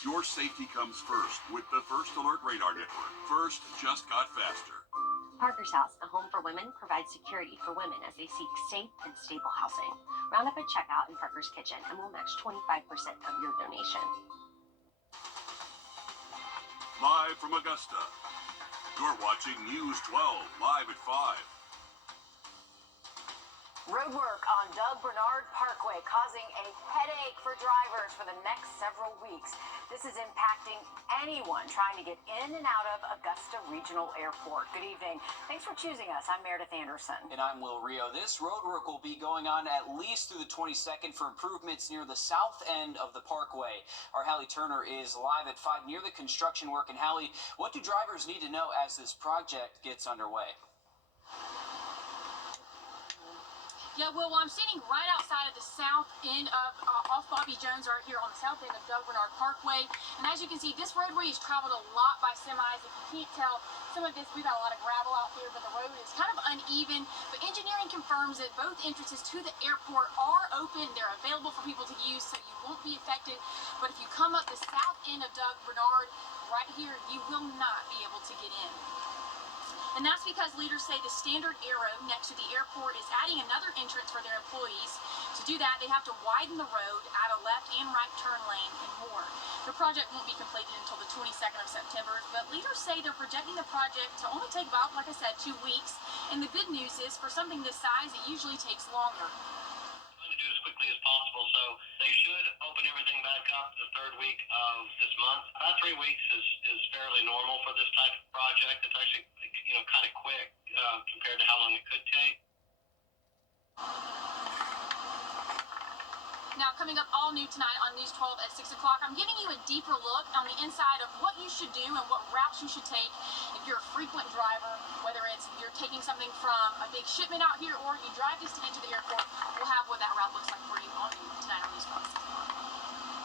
Your safety comes first with the First Alert Radar Network. First just got faster. Parker's House, a home for women, provides security for women as they seek safe and stable housing. Round up at checkout in Parker's Kitchen and we'll match 25% of your donation. Live from Augusta, you're watching News 12, live at 5. Roadwork on Doug Bernard Parkway causing a headache for drivers for the next several weeks. This is impacting anyone trying to get in and out of Augusta Regional Airport. Good evening. Thanks for choosing us. I'm Meredith Anderson. And I'm Wrdw. This roadwork will be going on at least through the 22nd for improvements near the south end of the parkway. Our Hallie Turner is live at 5 near the construction work. And Hallie, what do drivers need to know as this project gets underway? Yeah, well, I'm standing right outside of the south end of off Bobby Jones right here on the south end of Doug Bernard Parkway. And as you can see, this roadway is traveled a lot by semis. If you can't tell, some of this, we've got a lot of gravel out here, but the road is kind of uneven. But engineering confirms that both entrances to the airport are open. They're available for people to use, so you won't be affected. But if you come up the south end of Doug Bernard, right here, you will not be able to get in. And that's because leaders say the standard arrow next to the airport is adding another entrance for their employees. To do that, they have to widen the road, add a left and right turn lane, and more. The project won't be completed until the 22nd of September, but leaders say they're projecting the project to only take about, like I said, 2 weeks. And the good news is, for something this size, it usually takes longer. To do as quickly as possible, so they should open everything back up the third week of this month. About 3 weeks is fairly normal for this type of project. It's actually, kind of quick compared to how long it could take. Now, coming up all new tonight on News 12 at 6 o'clock, I'm giving you a deeper look on the inside of what you should do and what routes you should take if you're a frequent driver, whether it's you're taking something from a big shipment out here or you drive just to get to the airport. We'll have what that route looks like for you on tonight on News 12.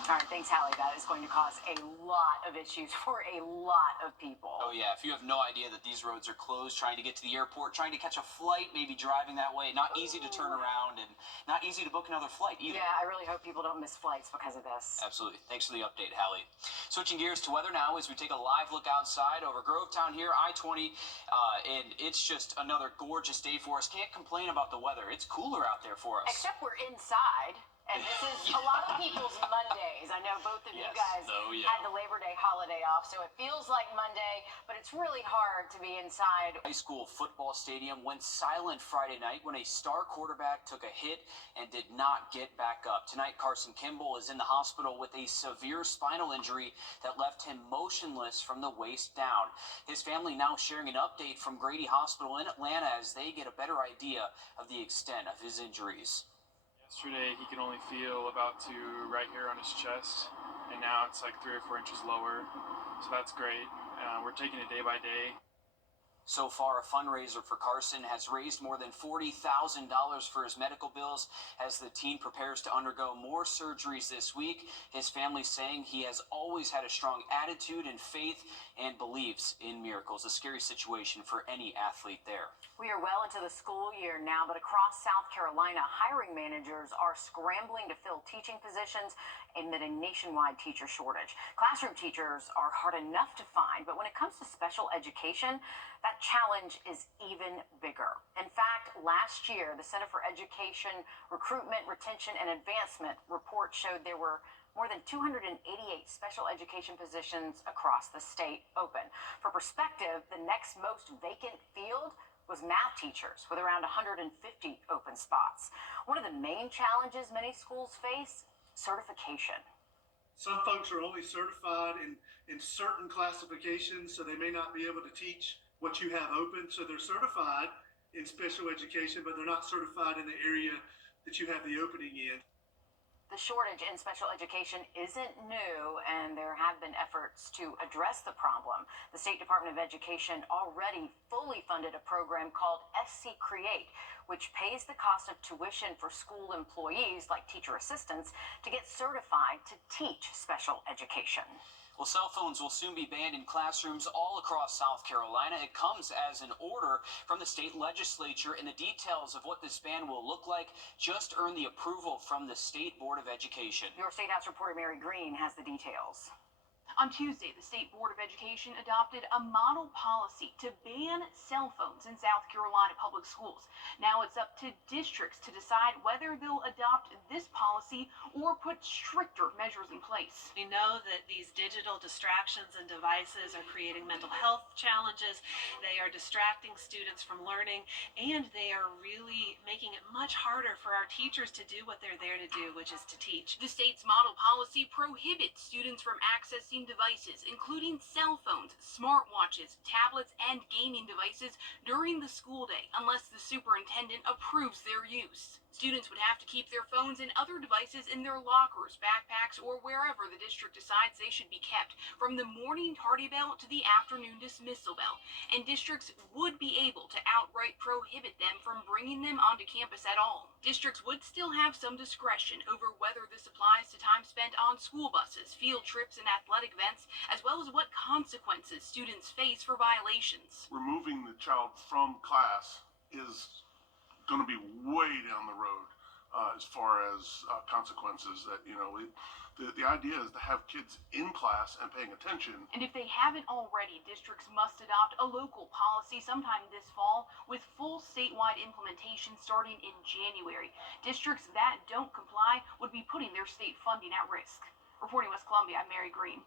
All right, thanks, Hallie. That is going to cause a lot of issues for a lot of people. Oh, yeah. If you have no idea that these roads are closed, trying to get to the airport, trying to catch a flight, maybe driving that way, not easy to turn around and not easy to book another flight either. Yeah, I really hope people don't miss flights because of this. Absolutely. Thanks for the update, Hallie. Switching gears to weather now as we take a live look outside over Grovetown here, I-20, and it's just another gorgeous day for us. Can't complain about the weather. It's cooler out there for us. Except we're inside. And this is a lot of people's Mondays. I know both of you guys had the Labor Day holiday off, so it feels like Monday, but it's really hard to be inside. High school football stadium went silent Friday night when a star quarterback took a hit and did not get back up. Tonight, Carson Kimball is in the hospital with a severe spinal injury that left him motionless from the waist down. His family now sharing an update from Grady Hospital in Atlanta as they get a better idea of the extent of his injuries. Yesterday, he could only feel about 2 right here on his chest, and now it's like 3 or 4 inches lower, so that's great. We're taking it day by day. So far, a fundraiser for Carson has raised more than $40,000 for his medical bills as the teen prepares to undergo more surgeries this week. His family saying he has always had a strong attitude and faith and believes in miracles. A scary situation for any athlete there. We are well into the school year now, but across South Carolina, hiring managers are scrambling to fill teaching positions amid a nationwide teacher shortage. Classroom teachers are hard enough to find, but when it comes to special education, that challenge is even bigger. In fact, last year, the Center for Education Recruitment, Retention, and Advancement report showed there were more than 288 special education positions across the state open. For perspective, the next most vacant field was math teachers, with around 150 open spots. One of the main challenges many schools face, certification. Some folks are only certified in certain classifications, so they may not be able to teach what you have open. So they're certified in special education, but they're not certified in the area that you have the opening in. The shortage in special education isn't new, and there have been efforts to address the problem. The State Department of Education already fully funded a program called SC Create, which pays the cost of tuition for school employees, like teacher assistants, to get certified to teach special education. Well, cell phones will soon be banned in classrooms all across South Carolina. It comes as an order from the state legislature, and the details of what this ban will look like just earned the approval from the State Board of Education. Your State House reporter Mary Green has the details. On Tuesday, the State Board of Education adopted a model policy to ban cell phones in South Carolina public schools. Now it's up to districts to decide whether they'll adopt this policy or put stricter measures in place. We know that these digital distractions and devices are creating mental health challenges. They are distracting students from learning, and they are really making it much harder for our teachers to do what they're there to do, which is to teach. The state's model policy prohibits students from accessing devices, including cell phones, smartwatches, tablets, and gaming devices during the school day, unless the superintendent approves their use. Students would have to keep their phones and other devices in their lockers, backpacks, or wherever the district decides they should be kept, from the morning tardy bell to the afternoon dismissal bell. And districts would be able to outright prohibit them from bringing them onto campus at all. Districts would still have some discretion over whether this applies to time spent on school buses, field trips, and athletic events, as well as what consequences students face for violations. Removing the child from class is going to be way down the road as far as consequences. That the idea is to have kids in class and paying attention. And if they haven't already, districts must adopt a local policy sometime this fall, with full statewide implementation starting in January. Districts that don't comply would be putting their state funding at risk. Reporting West Columbia, I'm Mary Green.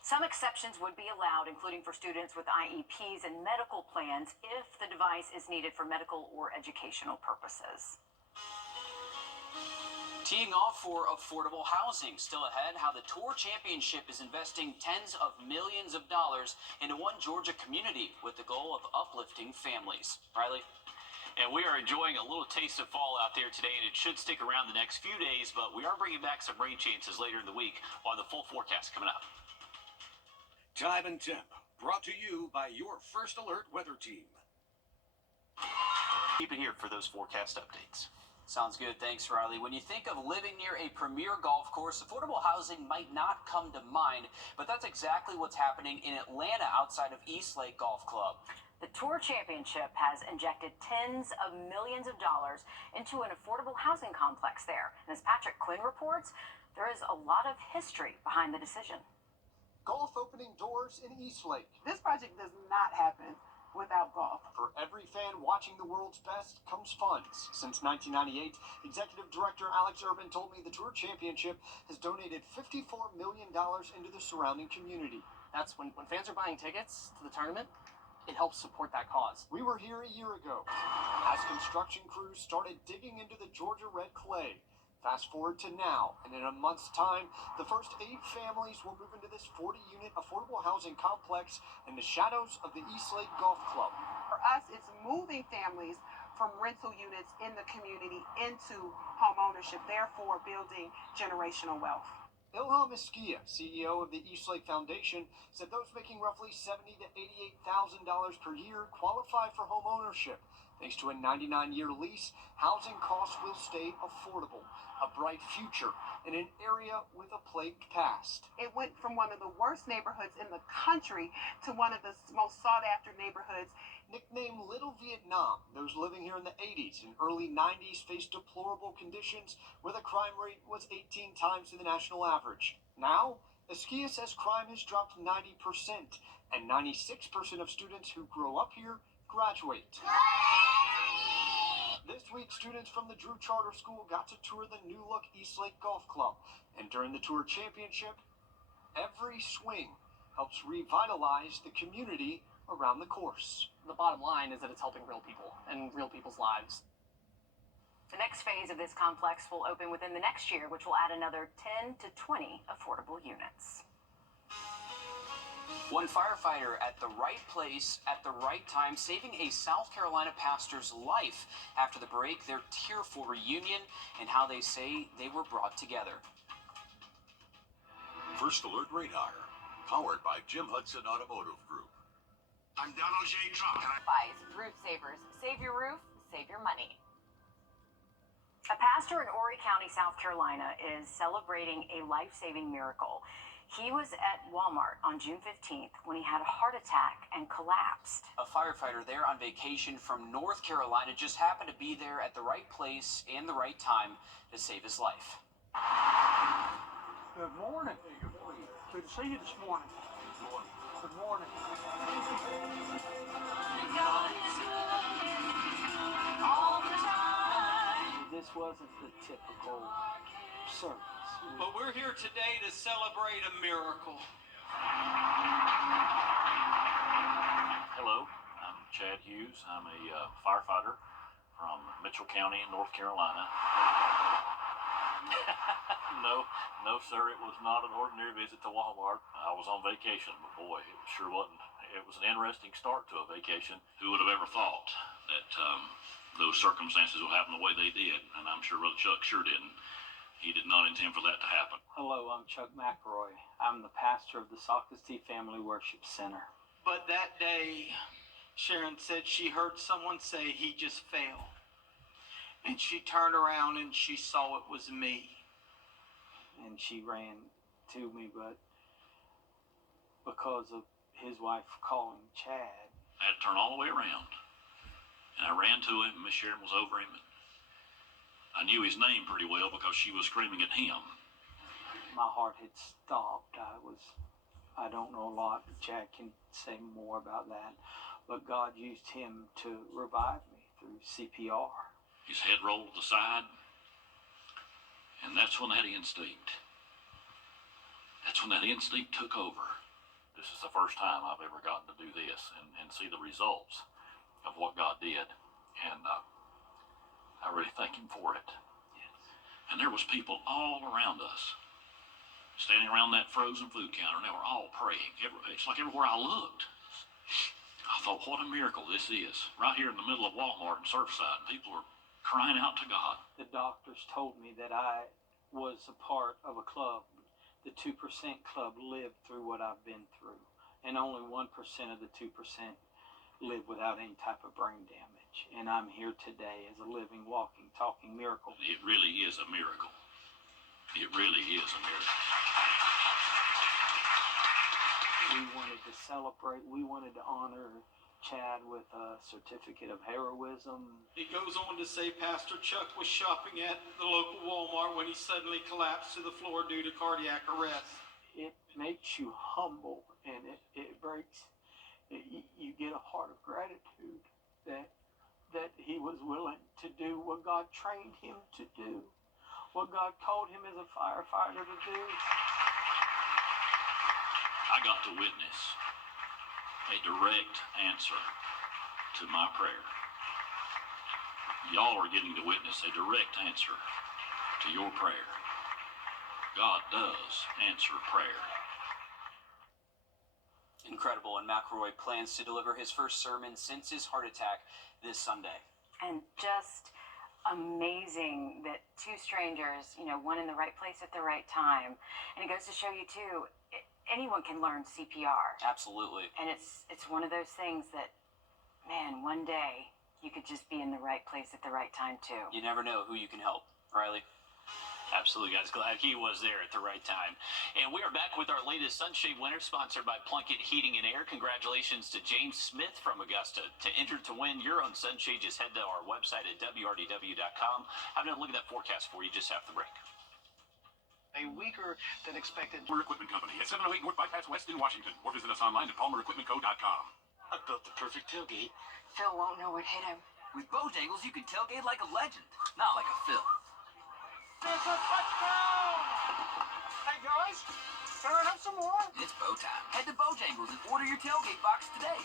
Some exceptions would be allowed, including for students with IEPs and medical plans, if the device is needed for medical or educational purposes. Teeing off for affordable housing. Still ahead, how the Tour Championship is investing tens of millions of dollars into one Georgia community with the goal of uplifting families. Riley? And we are enjoying a little taste of fall out there today, and it should stick around the next few days, but we are bringing back some rain chances later in the week on the full forecast coming up. Time and Temp, brought to you by your First Alert weather team. Keep it here for those forecast updates. Sounds good. Thanks, Riley. When you think of living near a premier golf course, affordable housing might not come to mind, but that's exactly what's happening in Atlanta outside of East Lake Golf Club. The Tour Championship has injected tens of millions of dollars into an affordable housing complex there. And as Patrick Quinn reports, there is a lot of history behind the decision. Golf opening doors in Eastlake. This project does not happen without golf. For every fan watching the world's best comes funds. Since 1998, Executive Director Alex Urban told me the Tour Championship has donated $54 million into the surrounding community. That's when fans are buying tickets to the tournament, it helps support that cause. We were here a year ago as construction crews started digging into the Georgia red clay. Fast forward to now, and in a month's time, the first 8 families will move into this 40-unit affordable housing complex in the shadows of the Eastlake Golf Club. For us, it's moving families from rental units in the community into home ownership, therefore building generational wealth. Ilham Eskia, CEO of the Eastlake Foundation, said those making roughly $70,000 to $88,000 per year qualify for home ownership. Thanks to a 99-year lease, housing costs will stay affordable. A bright future in an area with a plagued past. It went from one of the worst neighborhoods in the country to one of the most sought-after neighborhoods. Nicknamed Little Vietnam, those living here in the 80s and early 90s faced deplorable conditions where the crime rate was 18 times the national average. Now, Eskia says crime has dropped 90%, and 96% of students who grow up here graduate. This week, students from the Drew Charter School got to tour the new-look Eastlake Golf Club, and during the Tour Championship, every swing helps revitalize the community around the course. The bottom line is that it's helping real people and real people's lives. The next phase of this complex will open within the next year, which will add another 10 to 20 affordable units. One firefighter at the right place at the right time, saving a South Carolina pastor's life after the break, their tearful reunion, and how they say they were brought together. First Alert Radar, powered by Jim Hudson Automotive Group. I'm Donald J. Trump. Roof savers. Save your roof, save your money. A pastor in Horry County, South Carolina, is celebrating a life-saving miracle. He was at Walmart on June 15th when he had a heart attack and collapsed. A firefighter there on vacation from North Carolina just happened to be there at the right place and the right time to save his life. Good morning. Hey, good morning. So Good to see you this morning. Good morning. This wasn't the typical service. But we're here today to celebrate a miracle. Hello, I'm Chad Hughes. I'm a firefighter from Mitchell County in North Carolina. No, sir, it was not an ordinary visit to Walmart. I was on vacation, but boy, it sure wasn't. It was an interesting start to a vacation. Who would have ever thought that those circumstances would happen the way they did? And I'm sure Brother Chuck sure didn't. He did not intend for that to happen. Hello, I'm Chuck McElroy. I'm the pastor of the Socrates Family Worship Center. But that day, Sharon said she heard someone say he just fell. And she turned around and she saw it was me. And she ran to me, but because of his wife calling Chad. I had to turn all the way around. And I ran to him, and Miss Sharon was over him. And I knew his name pretty well because she was screaming at him. My heart had stopped. I don't know a lot. Chad can say more about that. But God used him to revive me through CPR. His head rolled to the side. And that's when that instinct took over. This is the first time I've ever gotten to do this and see the results of what God did. And I really thank him for it. Yes. And there was people all around us, standing around that frozen food counter, and they were all praying. It's like everywhere I looked. I thought, what a miracle this is. Right here in the middle of Walmart in Surfside, people are crying out to God. The doctors told me that I was a part of a club. The 2% club lived through what I've been through. And only 1% of the 2% live without any type of brain damage. And I'm here today as a living, walking, talking miracle. It really is a miracle. It really is a miracle. We wanted to celebrate. We wanted to honor Chad with a certificate of heroism. It goes on to say Pastor Chuck was shopping at the local Walmart when he suddenly collapsed to the floor due to cardiac arrest. It makes you humble, and it breaks. You get a heart of gratitude that he was willing to do what God trained him to do, what God called him as a firefighter to do. I got to witness a direct answer to my prayer. Y'all are getting to witness a direct answer to your prayer. God does answer prayer. Incredible, and McElroy plans to deliver his first sermon since his heart attack this Sunday. And just amazing that two strangers, one in the right place at the right time. And it goes to show you too, anyone can learn CPR. Absolutely. And it's one of those things that, man, one day you could just be in the right place at the right time too. You never know who you can help. Riley? Absolutely, guys. Glad he was there at the right time. And we are back with our latest Sunshade winner, sponsored by Plunkett Heating and Air. Congratulations to James Smith from Augusta. To enter to win your own sunshade, just head to our website at wrdw.com. Have another look at that forecast for you just after the break. A weaker than expected. Palmer Equipment Company at 708 North Bypass West in Washington. Or visit us online at palmerequipmentco.com. I built the perfect tailgate. Phil won't know what hit him. With Bojangles, you can tailgate like a legend, not like a Phil. It's a touchdown! Hey guys, turn up some more. It's bow time. Head to Bojangles and order your tailgate box today.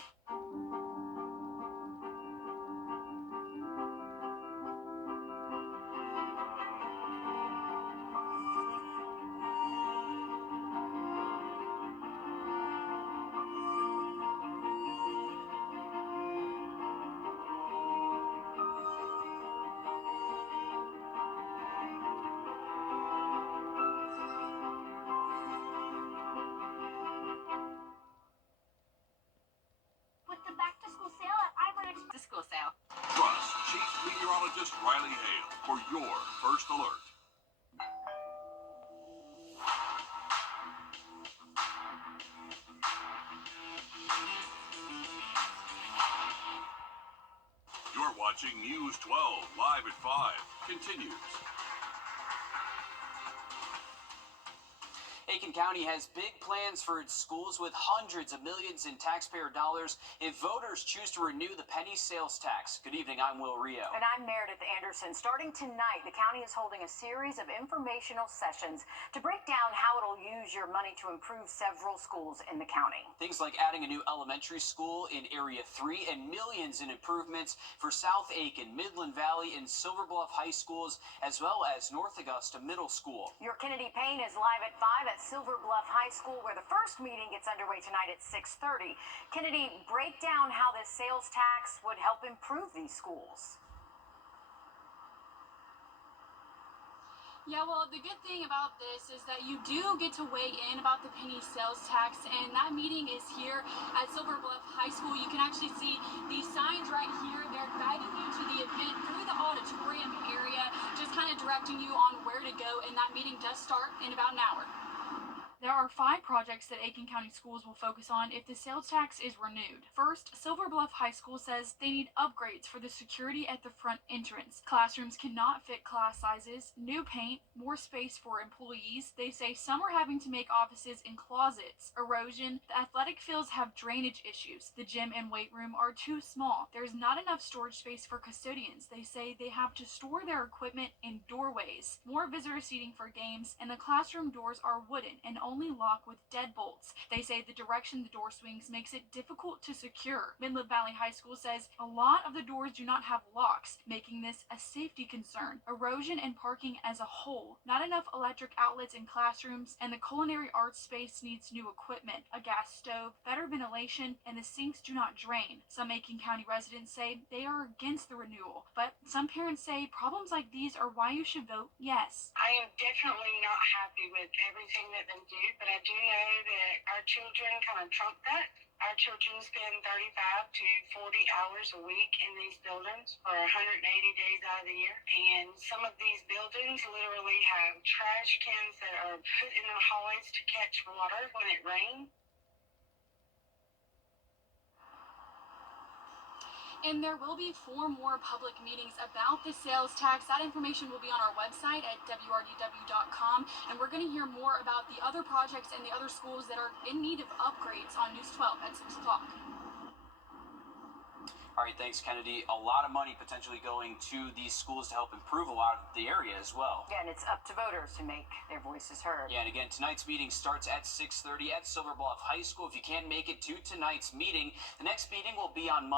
Trust Chief Meteorologist Riley Hale for your first alert. You're watching News 12 live at 5. Continues. Hey, Aiken County has big plans for its schools with hundreds of millions in taxpayer dollars if voters choose to renew the penny sales tax. Good evening, I'm Will Rio. And I'm Meredith Anderson. Starting tonight, the county is holding a series of informational sessions to break down how it'll use your money to improve several schools in the county. Things like adding a new elementary school in Area 3 and millions in improvements for South Aiken, Midland Valley, and Silver Bluff High Schools, as well as North Augusta Middle School. Your Kennedy Payne is live at 5 at Silver Bluff High School, where the first meeting gets underway tonight at 6:30. Kennedy, break down how this sales tax would help improve these schools. Yeah, well, the good thing about this is that you do get to weigh in about the penny sales tax, and that meeting is here at Silver Bluff High School. You can actually see these signs right here. They're guiding you to the event through the auditorium area, just kind of directing you on where to go, and that meeting does start in about an hour. There are 5 projects that Aiken County Schools will focus on if the sales tax is renewed. First, Silver Bluff High School says they need upgrades for the security at the front entrance. Classrooms cannot fit class sizes, new paint, more space for employees. They say some are having to make offices in closets. Erosion, the athletic fields have drainage issues. The gym and weight room are too small. There's not enough storage space for custodians. They say they have to store their equipment in doorways. More visitor seating for games, and the classroom doors are wooden and only lock with deadbolts. They say the direction the door swings makes it difficult to secure. Midland Valley High School says a lot of the doors do not have locks, making this a safety concern. Erosion and parking as a whole, not enough electric outlets in classrooms, and the culinary arts space needs new equipment, a gas stove, better ventilation, and the sinks do not drain. Some Aiken County residents say they are against the renewal, but some parents say problems like these are why you should vote yes. I am definitely not happy with everything that they do, but I do know that our children kind of trump that. Our children spend 35 to 40 hours a week in these buildings for 180 days out of the year. And some of these buildings literally have trash cans that are put in the hallways to catch water when it rains. And there will be 4 more public meetings about the sales tax. That information will be on our website at wrdw.com. And we're going to hear more about the other projects and the other schools that are in need of upgrades on News 12 at 6 o'clock. All right, thanks, Kennedy. A lot of money potentially going to these schools to help improve a lot of the area as well. Yeah, and it's up to voters to make their voices heard. Yeah, and again, tonight's meeting starts at 6:30 at Silver Bluff High School. If you can't make it to tonight's meeting, the next meeting will be on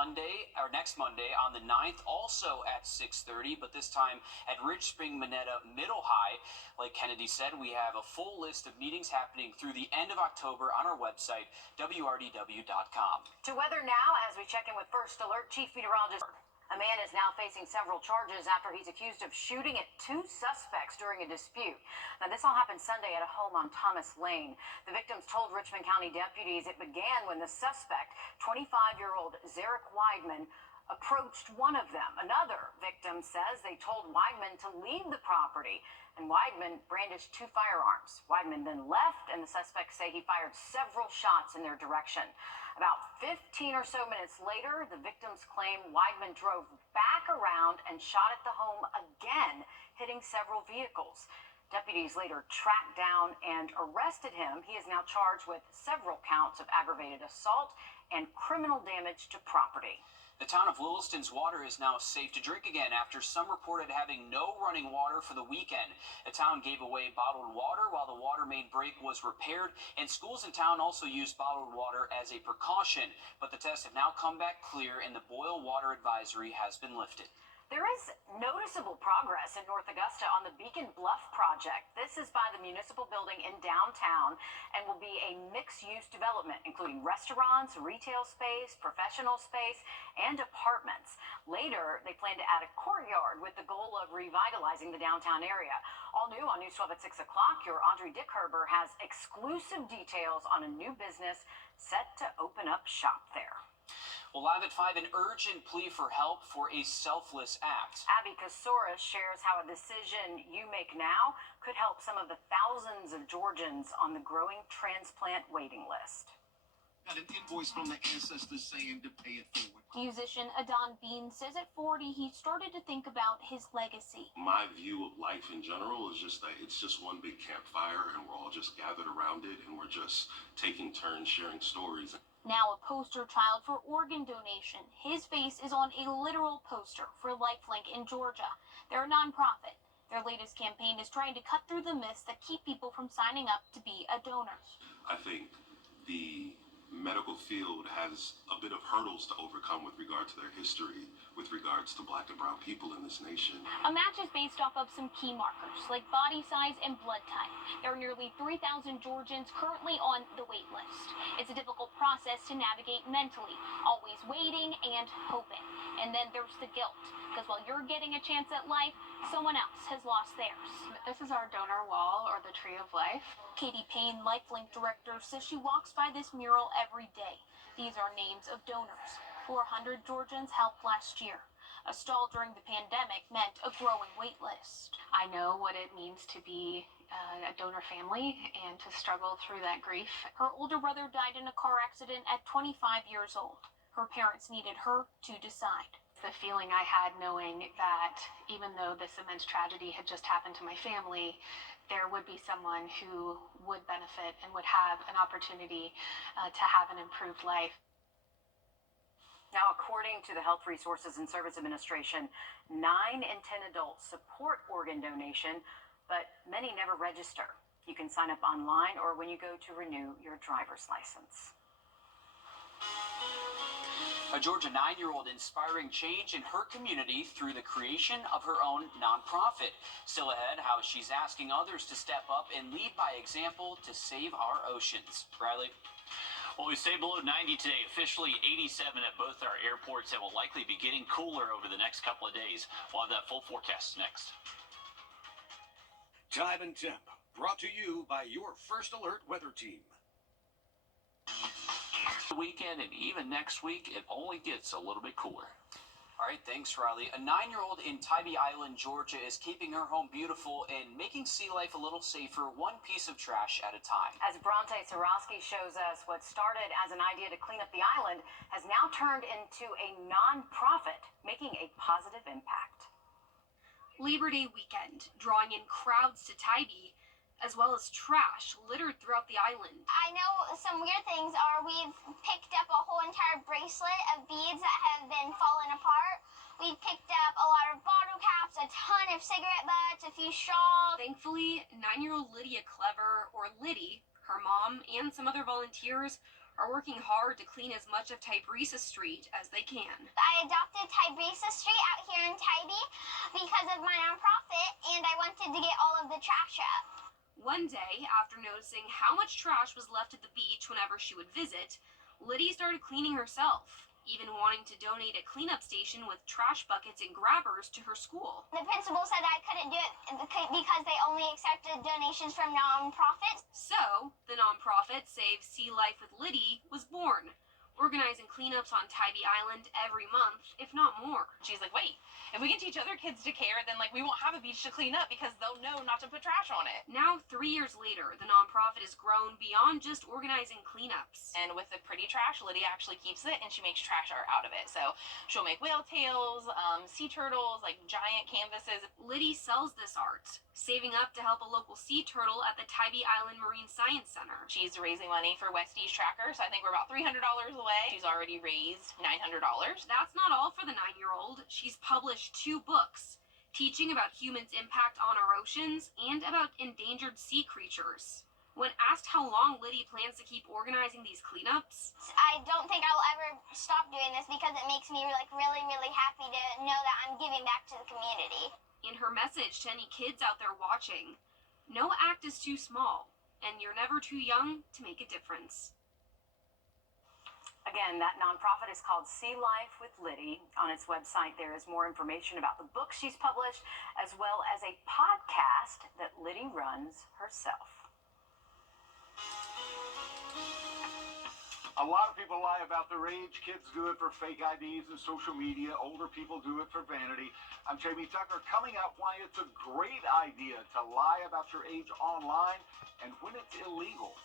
next Monday on the 9th, also at 6:30, but this time at Ridge Spring Minetta Middle High. Like Kennedy said, we have a full list of meetings happening through the end of October on our website, wrdw.com. To weather now, as we check in with First Alert, Chief Meteorologist. A man is now facing several charges after he's accused of shooting at 2 suspects during a dispute. Now, this all happened Sunday at a home on Thomas Lane. The victims told Richmond County deputies it began when the suspect, 25-year-old Zarek Weidman, approached one of them. Another victim says they told Weidman to leave the property, and Weidman brandished 2 firearms. Weidman then left, and the suspects say he fired several shots in their direction. About 15 or so minutes later, the victims claim Weidman drove back around and shot at the home again, hitting several vehicles. Deputies later tracked down and arrested him. He is now charged with several counts of aggravated assault and criminal damage to property. The town of Williston's water is now safe to drink again after some reported having no running water for the weekend. The town gave away bottled water while the water main break was repaired, and schools in town also used bottled water as a precaution. But the tests have now come back clear, and the boil water advisory has been lifted. There is noticeable progress in North Augusta on the Beacon Bluff project. This is by the municipal building in downtown and will be a mixed-use development, including restaurants, retail space, professional space, and apartments. Later, they plan to add a courtyard with the goal of revitalizing the downtown area. All new on News 12 at 6 o'clock, your Audrey Dickherber has exclusive details on a new business set to open up shop there. Well, live at 5, an urgent plea for help for a selfless act. Abby Kasouras shares how a decision you make now could help some of the thousands of Georgians on the growing transplant waiting list. Got an invoice from the ancestors saying to pay it forward. Musician Adon Bean says at 40 he started to think about his legacy. My view of life in general is just that it's just one big campfire and we're all just gathered around it and we're just taking turns sharing stories. Now a poster child for organ donation, his face is on a literal poster for LifeLink in Georgia. They're a nonprofit. Their latest campaign is trying to cut through the myths that keep people from signing up to be a donor. I think the medical field has a bit of hurdles to overcome with regard to their history, with regards to Black and brown people in this nation. A match is based off of some key markers like body size and blood type. There are nearly 3,000 Georgians currently on the wait list. It's a difficult process to navigate mentally, always waiting and hoping. And then there's the guilt, because while you're getting a chance at life, someone else has lost theirs. This is our donor wall, or the Tree of Life. Katie Payne, LifeLink director, says she walks by this mural every day. These are names of donors. 400 Georgians helped last year. A stall during the pandemic meant a growing wait list. I know what it means to be a donor family and to struggle through that grief. Her older brother died in a car accident at 25 years old. Her parents needed her to decide. The feeling I had knowing that even though this immense tragedy had just happened to my family, there would be someone who would benefit and would have an opportunity to have an improved life. Now, according to the Health Resources and Service Administration, 9 in 10 adults support organ donation, but many never register. You can sign up online or when you go to renew your driver's license. A Georgia 9-year-old inspiring change in her community through the creation of her own nonprofit. Still ahead, how she's asking others to step up and lead by example to save our oceans. Riley? Well, we stay below 90 today, officially 87 at both our airports, and will likely be getting cooler over the next couple of days. We'll have that full forecast next. Time and Temp, brought to you by your First Alert weather team. The weekend and even next week, it only gets a little bit cooler. All right, thanks, Riley. A 9-year-old in Tybee Island, Georgia, is keeping her home beautiful and making sea life a little safer, one piece of trash at a time. As Bronte Sarowski shows us, what started as an idea to clean up the island has now turned into a non-profit, making a positive impact. Labor Day weekend, drawing in crowds to Tybee, as well as trash littered throughout the island. I know some weird things are we've picked up a whole entire bracelet of beads that have been falling apart. We've picked up a lot of bottle caps, a ton of cigarette butts, a few straws. Thankfully, 9-year-old Lydia Clever, or Liddy, her mom, and some other volunteers are working hard to clean as much of Tybrisa Street as they can. I adopted Tybrisa Street out here in Tybee because of my nonprofit, and I wanted to get all of the trash up. One day, after noticing how much trash was left at the beach whenever she would visit, Liddy started cleaning herself, even wanting to donate a cleanup station with trash buckets and grabbers to her school. The principal said I couldn't do it because they only accepted donations from nonprofits. So, the nonprofit Save Sea Life with Liddy was born, organizing cleanups on Tybee Island every month, if not more. She's like, wait, if we can teach other kids to care, then we won't have a beach to clean up because they'll know not to put trash on it. Now, 3 years later, the nonprofit has grown beyond just organizing cleanups. And with the pretty trash, Lydia actually keeps it and she makes trash art out of it. So she'll make whale tails, sea turtles, giant canvases. Liddy sells this art, saving up to help a local sea turtle at the Tybee Island Marine Science Center. She's raising money for Westie's Tracker, so I think we're about $300 away. She's already raised $900. That's not all for the 9-year-old. She's published 2 books, teaching about humans' impact on our oceans and about endangered sea creatures. When asked how long Liddy plans to keep organizing these cleanups, I don't think I'll ever stop doing this because it makes me really, really happy to know that I'm giving back to the community. In her message to any kids out there watching, no act is too small, and you're never too young to make a difference. Again, that nonprofit is called Sea Life with Liddy. On its website, there is more information about the book she's published, as well as a podcast that Liddy runs herself. A lot of people lie about their age. Kids do it for fake IDs and social media. Older people do it for vanity. I'm Jamie Tucker, coming out why it's a great idea to lie about your age online and when it's illegal.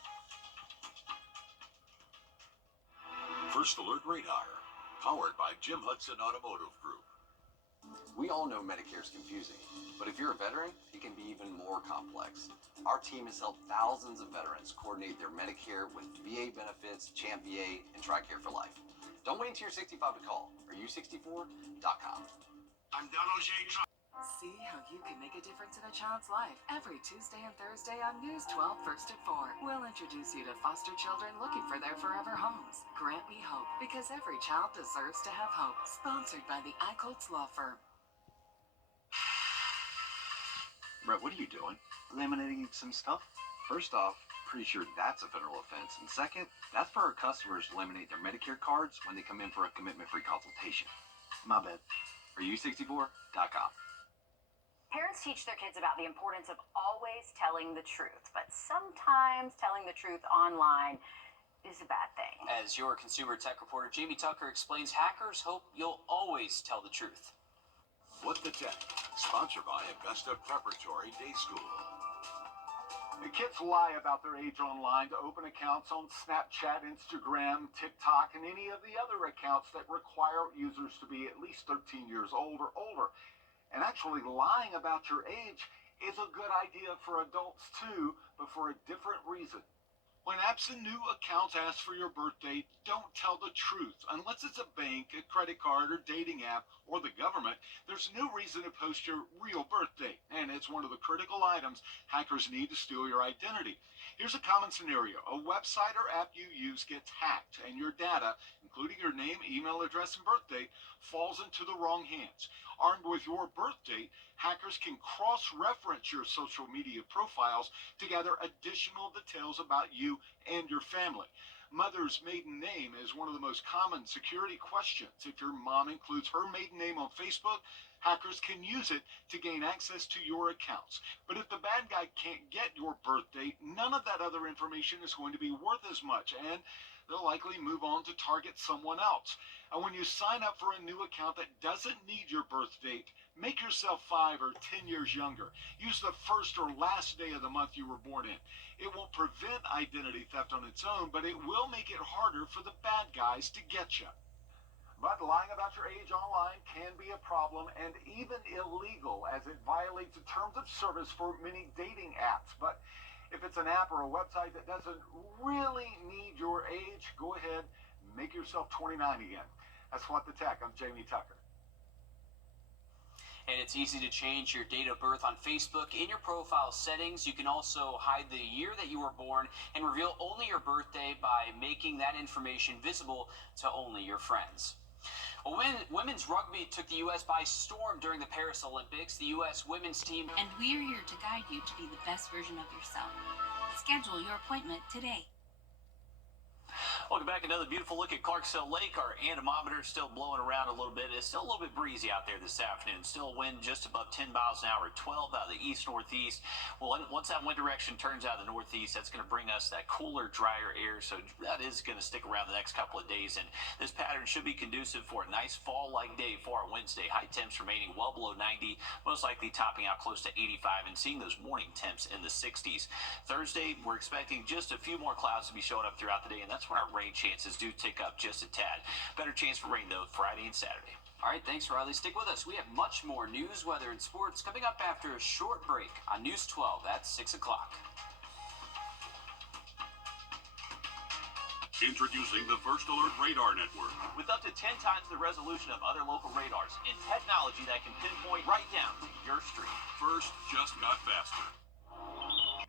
First Alert Radar, powered by Jim Hudson Automotive Group. We all know Medicare is confusing, but if you're a veteran, it can be even more complex. Our team has helped thousands of veterans coordinate their Medicare with VA benefits, Champ VA, and TRICARE for Life. Don't wait until you're 65 to call. Are you 64.com. I'm Donald J. Trump. See how you can make a difference in a child's life every Tuesday and Thursday on News 12 First at 4. We'll introduce you to foster children looking for their forever homes. Grant me hope, because every child deserves to have hope. Sponsored by the Eichholz Law Firm. Brett, what are you doing? Eliminating some stuff. First off, pretty sure that's a federal offense. And second, that's for our customers to eliminate their Medicare cards when they come in for a commitment-free consultation. My bad. Are you 64.com. Parents teach their kids about the importance of always telling the truth, but sometimes telling the truth online is a bad thing. As your consumer tech reporter Jamie Tucker explains, hackers hope you'll always tell the truth. What the Tech, sponsored by Augusta Preparatory Day School. The kids lie about their age online to open accounts on Snapchat, Instagram, TikTok, and any of the other accounts that require users to be at least 13 years old or older. And actually lying about your age is a good idea for adults too, but for a different reason. When apps and new accounts ask for your birth date, don't tell the truth. Unless it's a bank, a credit card, or dating app, or the government, there's no reason to post your real birth date. And it's one of the critical items hackers need to steal your identity. Here's a common scenario. A website or app you use gets hacked, and your data, including your name, email address, and birth date, falls into the wrong hands. Armed with your birth date, hackers can cross-reference your social media profiles to gather additional details about you and your family. Mother's maiden name is one of the most common security questions. If your mom includes her maiden name on Facebook, hackers can use it to gain access to your accounts. But if the bad guy can't get your birth date, none of that other information is going to be worth as much, and they'll likely move on to target someone else. And when you sign up for a new account that doesn't need your birth date, make yourself 5 or 10 years younger. Use the first or last day of the month you were born in. It won't prevent identity theft on its own, but it will make it harder for the bad guys to get you. But lying about your age online can be a problem and even illegal, as it violates the terms of service for many dating apps. But if it's an app or a website that doesn't really need your age, go ahead, make yourself 29 again. That's What the Tech. I'm Jamie Tucker. And it's easy to change your date of birth on Facebook. In your profile settings, you can also hide the year that you were born and reveal only your birthday by making that information visible to only your friends. Well, women's rugby took the U.S. by storm during the Paris Olympics. The U.S. women's team... And we're here to guide you to be the best version of yourself. Schedule your appointment today. Welcome back. Another beautiful look at Clarksville Lake. Our anemometer is still blowing around a little bit. It's still a little bit breezy out there this afternoon. Still a wind just above 10 miles an hour, 12 out of the east-northeast. Well, once that wind direction turns out of the northeast, that's going to bring us that cooler, drier air. So that is going to stick around the next couple of days. And this pattern should be conducive for a nice fall-like day for our Wednesday. High temps remaining well below 90, most likely topping out close to 85 and seeing those morning temps in the 60s. Thursday, we're expecting just a few more clouds to be showing up throughout the day, and that's when our rain chances do tick up just a tad. Better chance for rain, though, Friday and Saturday. All right, thanks, Riley. Stick with us. We have much more news, weather, and sports coming up after a short break on News 12 at 6 o'clock. Introducing the First Alert Radar Network. With up to 10 times the resolution of other local radars and technology that can pinpoint right down to your street. First just got faster.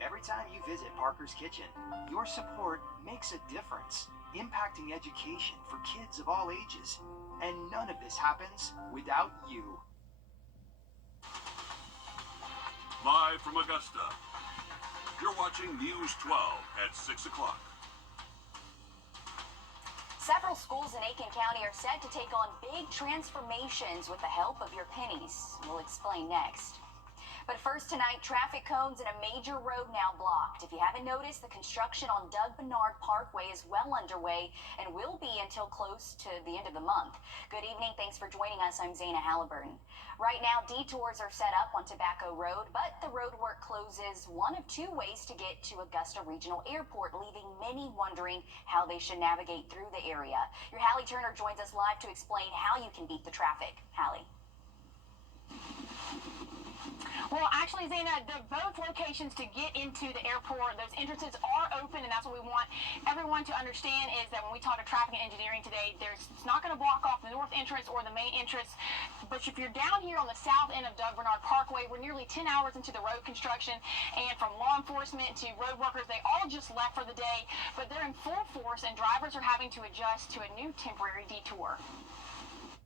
Every time you visit Parker's Kitchen, your support makes a difference, impacting education for kids of all ages. And none of this happens without you. Live from Augusta, you're watching News 12 at 6 o'clock. Several schools in Aiken County are set to take on big transformations with the help of your pennies. We'll explain next. But first tonight, traffic cones and a major road now blocked. If you haven't noticed, the construction on Doug Bernard Parkway is well underway and will be until close to the end of the month. Good evening. Thanks for joining us. I'm Zana Halliburton. Right now, detours are set up on Tobacco Road, but the road work closes one of two ways to get to Augusta Regional Airport, leaving many wondering how they should navigate through the area. Your Hallie Turner joins us live to explain how you can beat the traffic. Hallie. Well, actually, Zana, both locations to get into the airport, those entrances are open, and that's what we want everyone to understand is that when we talk to traffic and engineering today, it's not going to block off the north entrance or the main entrance. But if you're down here on the south end of Doug Bernard Parkway, we're nearly 10 hours into the road construction, and from law enforcement to road workers, they all just left for the day, but they're in full force, and drivers are having to adjust to a new temporary detour.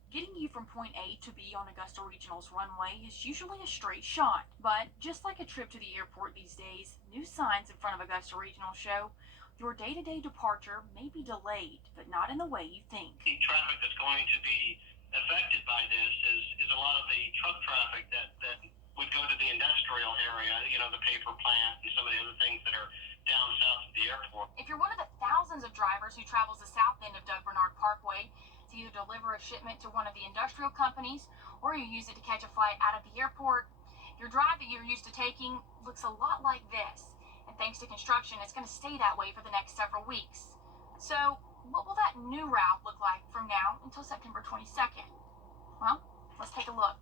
Getting you from point A to B on Augusta Regional's runway is usually a straight shot, but just like a trip to the airport these days, new signs in front of Augusta Regional show your day-to-day departure may be delayed, but not in the way you think. The traffic that's going to be affected by this is a lot of the truck traffic that would go to the industrial area, the paper plant and some of the other things that are down south of the airport. If you're one of the thousands of drivers who travels the south end of Doug Bernard Parkway to either deliver a shipment to one of the industrial companies or you use it to catch a flight out of the airport, your drive that you're used to taking looks a lot like this. And thanks to construction, it's going to stay that way for the next several weeks. So what will that new route look like from now until September 22nd? Well, let's take a look.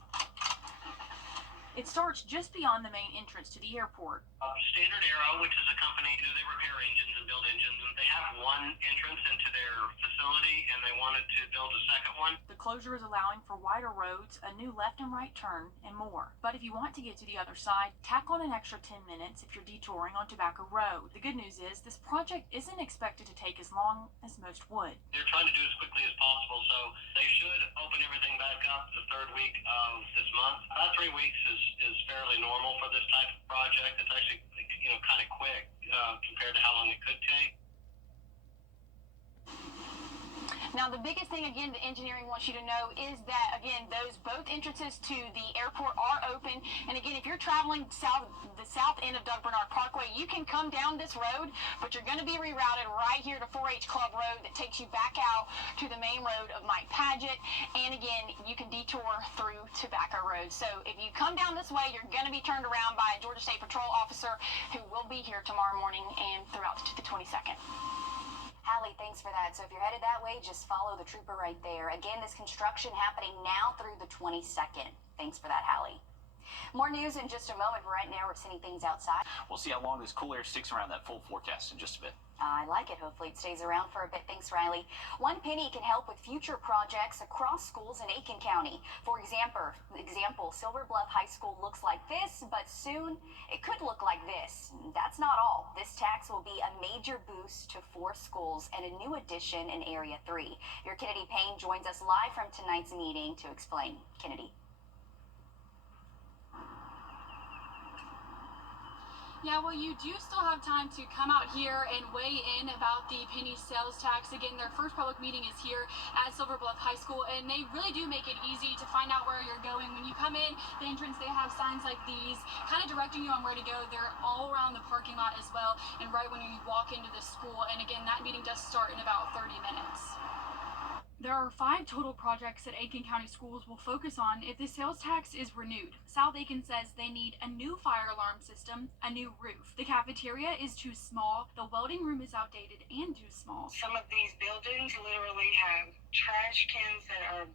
It starts just beyond the main entrance to the airport. Standard Aero, which is a company, they repair engines and build engines, and they have one entrance into their facility, and they wanted to build a second one. The closure is allowing for wider roads, a new left and right turn, and more. But if you want to get to the other side, tack on an extra 10 minutes if you're detouring on Tobacco Road. The good news is this project isn't expected to take as long as most would. They're trying to do as quickly as possible, so they should open everything back up the third week of this month. About 3 weeks is fairly normal for this type of project. It's actually, kind of quick compared to how long it could take. Now, the biggest thing, again, the engineering wants you to know is that, again, both entrances to the airport are open. And again, if you're traveling the south end of Doug Bernard Parkway, you can come down this road, but you're going to be rerouted right here to 4-H Club Road that takes you back out to the main road of Mike Paget. And again, you can detour through Tobacco Road. So if you come down this way, you're going to be turned around by a Georgia State Patrol officer who will be here tomorrow morning and throughout to the 22nd. Hallie, thanks for that. So if you're headed that way, just follow the trooper right there. Again, this construction happening now through the 22nd. Thanks for that, Hallie. More news in just a moment, but right now we're sending things outside. We'll see how long this cool air sticks around that full forecast in just a bit. I like it. Hopefully it stays around for a bit. Thanks, Riley. One penny can help with future projects across schools in Aiken County. For example, Silver Bluff High School looks like this, but soon it could look like this. That's not all. This tax will be a major boost to 4 schools and a new addition in Area 3. Your Kennedy Payne joins us live from tonight's meeting to explain. Kennedy. Yeah, well, you do still have time to come out here and weigh in about the penny sales tax. Again, their first public meeting is here at Silver Bluff High School, and they really do make it easy to find out where you're going. When you come in the entrance, they have signs like these, kind of directing you on where to go. They're all around the parking lot as well, and right when you walk into the school. And again, that meeting does start in about 30 minutes. There are 5 total projects that Aiken County Schools will focus on if the sales tax is renewed. South Aiken says they need a new fire alarm system, a new roof. The cafeteria is too small, the welding room is outdated and too small. Some of these buildings literally have trash cans that are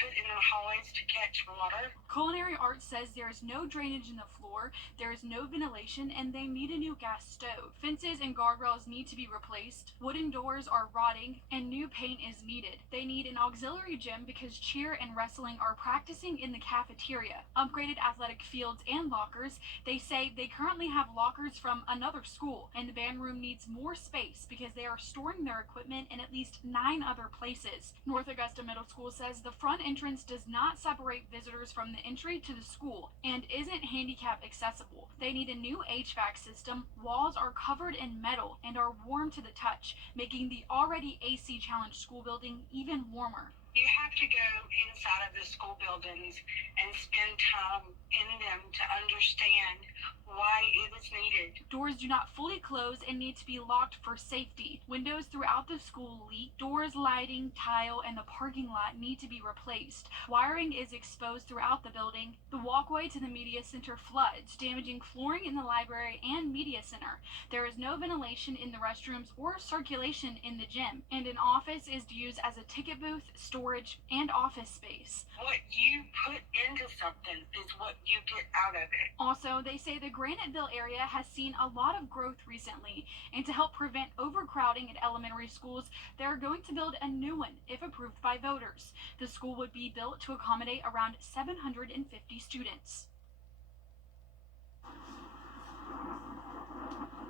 put in the hallways to catch water. Culinary Arts says there is no drainage in the floor, there is no ventilation, and they need a new gas stove. Fences and guardrails need to be replaced, wooden doors are rotting, and new paint is needed. They need an auxiliary gym because cheer and wrestling are practicing in the cafeteria. Upgraded athletic fields and lockers. They say they currently have lockers from another school, and the band room needs more space because they are storing their equipment in at least 9 other places. North Augusta Middle School says the front entrance does not separate visitors from the entry to the school and isn't handicap accessible. They need a new HVAC system. Walls are covered in metal and are warm to the touch, making the already AC challenged school building even warmer. You have to go inside of the school buildings and spend time in them to understand why it is needed. Doors do not fully close and need to be locked for safety. Windows throughout the school leak. Doors, lighting, tile, and the parking lot need to be replaced. Wiring is exposed throughout the building. The walkway to the media center floods, damaging flooring in the library and media center. There is no ventilation in the restrooms or circulation in the gym, and an office is used as a ticket booth, storage, and office space. What you put into something is what you get out of it. Also, they say the Graniteville area has seen a lot of growth recently, and to help prevent overcrowding at elementary schools, they are going to build a new one if approved by voters. The school would be built to accommodate around 750 students.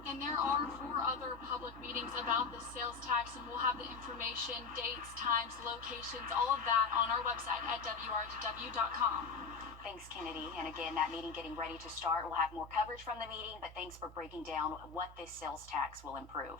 And there are 4 other public meetings about the sales tax, and we'll have the information, dates, times, locations, all of that on our website at wrdw.com. Thanks, Kennedy. And again, that meeting getting ready to start. We'll have more coverage from the meeting, but thanks for breaking down what this sales tax will improve.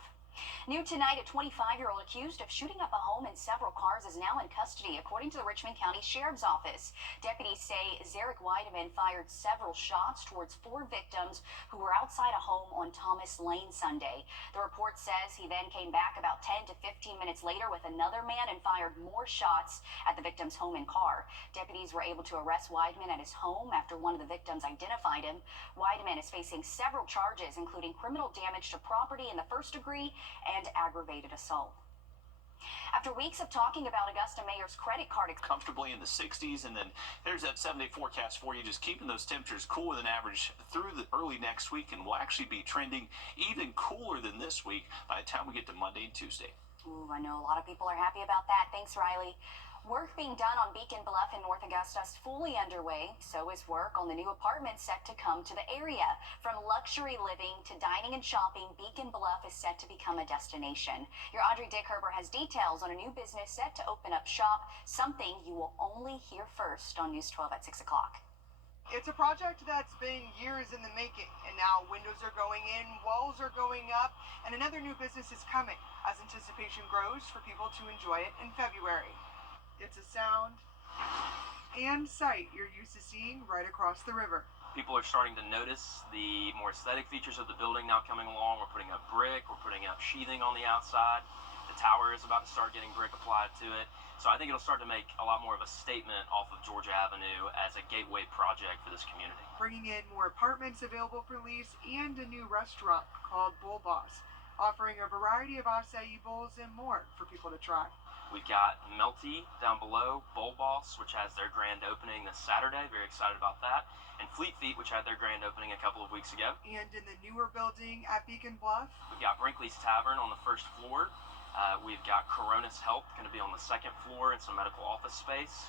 New tonight, a 25-year-old accused of shooting up a home and several cars is now in custody, according to the Richmond County Sheriff's Office. Deputies say Zarek Weideman fired several shots towards 4 victims who were outside a home on Thomas Lane Sunday. The report says he then came back about 10 to 15 minutes later with another man and fired more shots at the victim's home and car. Deputies were able to arrest Weideman at his home after one of the victims identified him. Weideman is facing several charges, including criminal damage to property in the first degree and aggravated assault. After weeks of talking about Augusta Mayor's credit card comfortably in the 60s, and then there's that 7-day forecast for you, just keeping those temperatures cooler than average through the early next week, and we'll actually be trending even cooler than this week by the time we get to Monday and Tuesday. Ooh, I know a lot of people are happy about that. Thanks, Riley. Work being done on Beacon Bluff in North Augusta is fully underway. So is work on the new apartments set to come to the area. From luxury living to dining and shopping, Beacon Bluff is set to become a destination. Your Audrey Dickerber has details on a new business set to open up shop, something you will only hear first on News 12 at 6 o'clock. It's a project that's been years in the making, and now windows are going in, walls are going up, and another new business is coming as anticipation grows for people to enjoy it in February. It's a sound and sight you're used to seeing right across the river. People are starting to notice the more aesthetic features of the building now coming along. We're putting up brick, we're putting up sheathing on the outside. The tower is about to start getting brick applied to it. So I think it'll start to make a lot more of a statement off of Georgia Avenue as a gateway project for this community. Bringing in more apartments available for lease and a new restaurant called Bull Boss, offering a variety of acai bowls and more for people to try. We've got Melty down below, Bowl Boss, which has their grand opening this Saturday. Very excited about that. And Fleet Feet, which had their grand opening a couple of weeks ago. And in the newer building at Beacon Bluff, we've got Brinkley's Tavern on the first floor. We've got Corona's Health going to be on the second floor and some medical office space.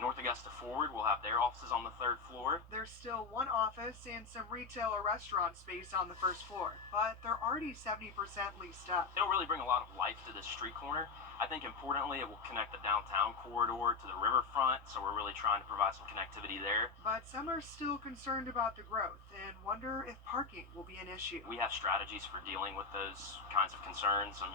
North Augusta Forward will have their offices on the third floor. There's still one office and some retail or restaurant space on the first floor, but they're already 70% leased up. It'll really bring a lot of life to this street corner. I think importantly, it will connect the downtown corridor to the riverfront, so we're really trying to provide some connectivity there. But some are still concerned about the growth and wonder if parking will be an issue. We have strategies for dealing with those kinds of concerns, and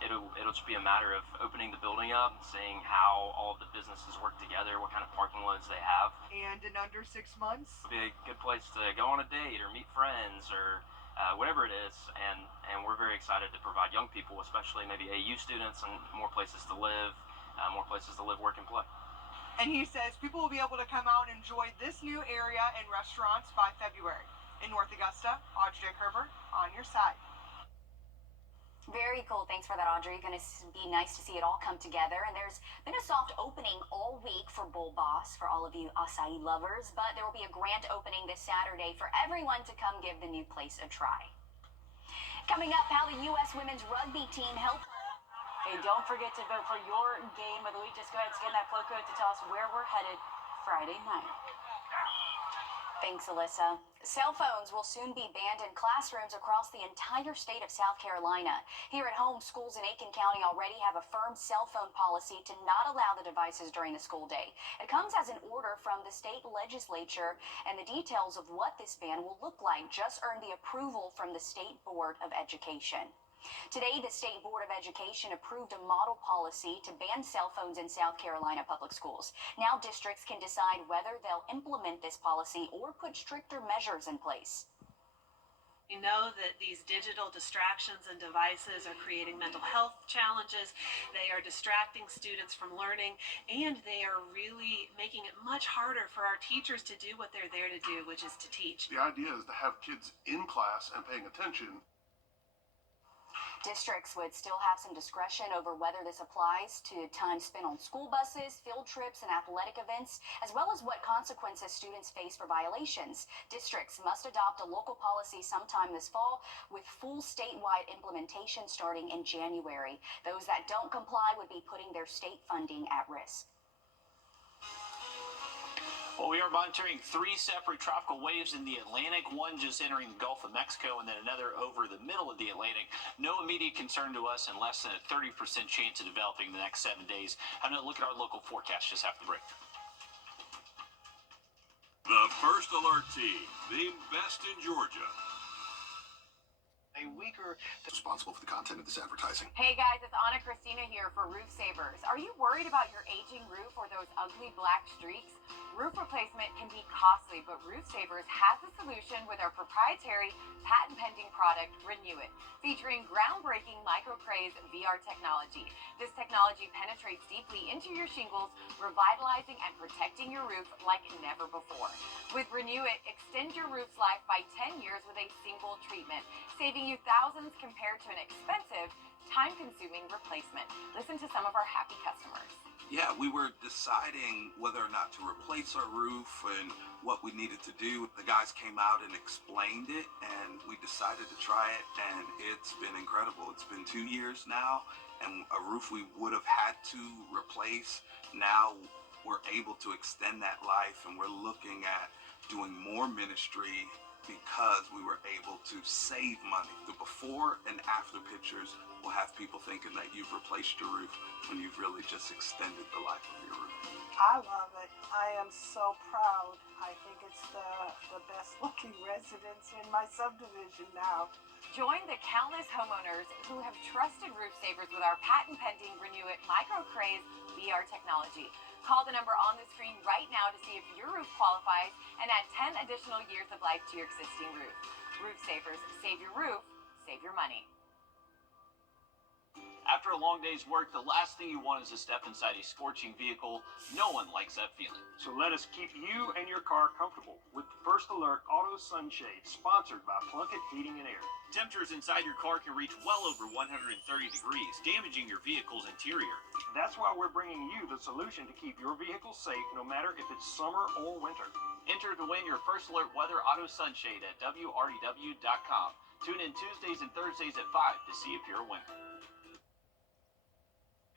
it'll just be a matter of opening the building up and seeing how all of the businesses work together, what kind of parking loads they have. And in under 6 months, it'll be a good place to go on a date or meet friends or whatever it is, and we're very excited to provide young people, especially maybe AU students, and more places to live, work, and play. And he says people will be able to come out and enjoy this new area and restaurants by February. In North Augusta, Audrey Dickerber on your side. Very cool. Thanks for that, Audrey. Going to be nice to see it all come together. And there's been a soft opening all week for Bull Boss for all of you acai lovers, but there will be a grand opening this Saturday for everyone to come give the new place a try. Coming up, how the U.S. women's rugby team helped. Hey, don't forget to vote for your game of the week. Just go ahead and scan that flow code to tell us where we're headed Friday night. Thanks, Alyssa. Cell phones will soon be banned in classrooms across the entire state of South Carolina. Here at home, schools in Aiken County already have a firm cell phone policy to not allow the devices during the school day. It comes as an order from the state legislature, and the details of what this ban will look like just earned the approval from the State Board of Education. Today, the State Board of Education approved a model policy to ban cell phones in South Carolina public schools. Now districts can decide whether they'll implement this policy or put stricter measures in place. We know that these digital distractions and devices are creating mental health challenges. They are distracting students from learning, and they are really making it much harder for our teachers to do what they're there to do, which is to teach. The idea is to have kids in class and paying attention. Districts would still have some discretion over whether this applies to time spent on school buses, field trips, and athletic events, as well as what consequences students face for violations. Districts must adopt a local policy sometime this fall, with full statewide implementation starting in January. Those that don't comply would be putting their state funding at risk. Well, we are monitoring 3 separate tropical waves in the Atlantic, one just entering the Gulf of Mexico and then another over the middle of the Atlantic. No immediate concern to us and less than a 30% chance of developing in the next 7 days. I'm going to look at our local forecast just after the break. The First Alert Team, the best in Georgia. A weaker responsible for the content of this advertising. Hey guys, it's Anna Christina here for Roof Savers. Are you worried about your aging roof or those ugly black streaks? Roof replacement can be costly, but Roof Savers has a solution with our proprietary patent-pending product, Renew It, featuring groundbreaking microcraze VR technology. This technology penetrates deeply into your shingles, revitalizing and protecting your roof like never before. With Renew It, extend your roof's life by 10 years with a single treatment, saving you thousands compared to an expensive, time-consuming replacement. Listen to some of our happy customers. Yeah, we were deciding whether or not to replace our roof and what we needed to do. The guys came out and explained it, and we decided to try it, and it's been incredible. It's been 2 years now, and a roof we would have had to replace, now we're able to extend that life, and we're looking at doing more ministry because we were able to save money. The before and after pictures will have people thinking that you've replaced your roof when you've really just extended the life of your roof. I love it. I am so proud. I think it's the best looking residence in my subdivision now. Join the countless homeowners who have trusted Roof Savers with our patent-pending Renew It microcraze VR technology. Call the number on the screen right now to see if your roof qualifies and add 10 additional years of life to your existing roof. Roof Savers, save your roof, save your money. After a long day's work, the last thing you want is to step inside a scorching vehicle. No one likes that feeling. So let us keep you and your car comfortable with the First Alert Auto Sunshade, sponsored by Plunkett Heating and Air. Temperatures inside your car can reach well over 130 degrees, damaging your vehicle's interior. That's why we're bringing you the solution to keep your vehicle safe no matter if it's summer or winter. Enter to win your First Alert Weather Auto Sunshade at WRDW.com. Tune in Tuesdays and Thursdays at 5 to see if you're a winner.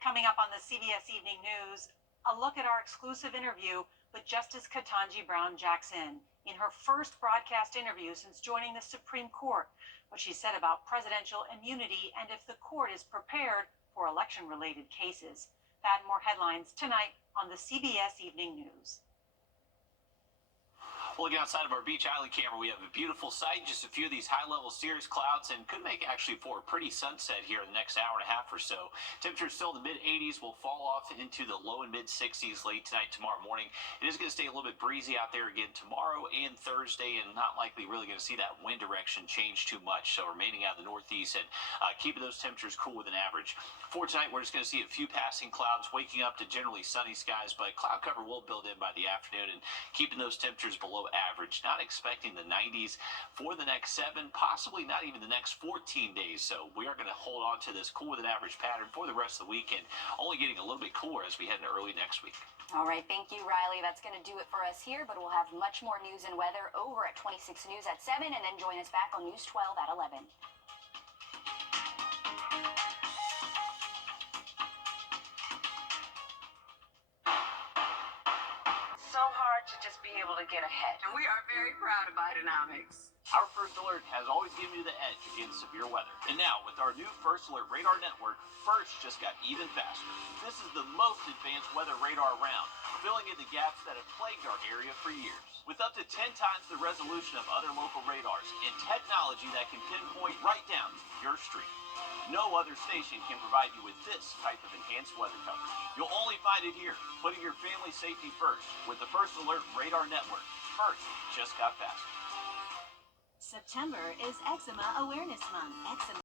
Coming up on the CBS Evening News, a look at our exclusive interview with Justice Ketanji Brown Jackson in her first broadcast interview since joining the Supreme Court, what she said about presidential immunity and if the court is prepared for election-related cases. That and more headlines tonight on the CBS Evening News. Looking outside of our beach island camera, we have a beautiful sight, just a few of these high-level cirrus clouds, and could make actually for a pretty sunset here in the next hour and a half or so. Temperatures still in the mid-80s, will fall off into the low and mid-60s late tonight, tomorrow morning. It is going to stay a little bit breezy out there again tomorrow and Thursday, and not likely really going to see that wind direction change too much. So remaining out of the northeast and keeping those temperatures cool with an average. For tonight, we're just going to see a few passing clouds, waking up to generally sunny skies, but cloud cover will build in by the afternoon and keeping those temperatures below average. Not expecting the 90s for the next 7, possibly not even the next 14 days. So we are going to hold on to this cool with an average pattern for the rest of the weekend, only getting a little bit cooler as we head into early next week. All right, thank you, Riley. That's going to do it for us here, but we'll have much more news and weather over at 26 News at 7, and then join us back on News 12 at 11. So hard to just be able to get ahead. And we are very proud of Bidenomics. Our First Alert has always given you the edge against severe weather. And now, with our new First Alert radar network, First just got even faster. This is the most advanced weather radar around, filling in the gaps that have plagued our area for years. with up to 10 times the resolution of other local radars and technology that can pinpoint right down your street. No other station can provide you with this type of enhanced weather coverage. You'll only find it here, putting your family safety first with the First Alert Radar Network. First just got faster. September is Eczema Awareness Month. Eczema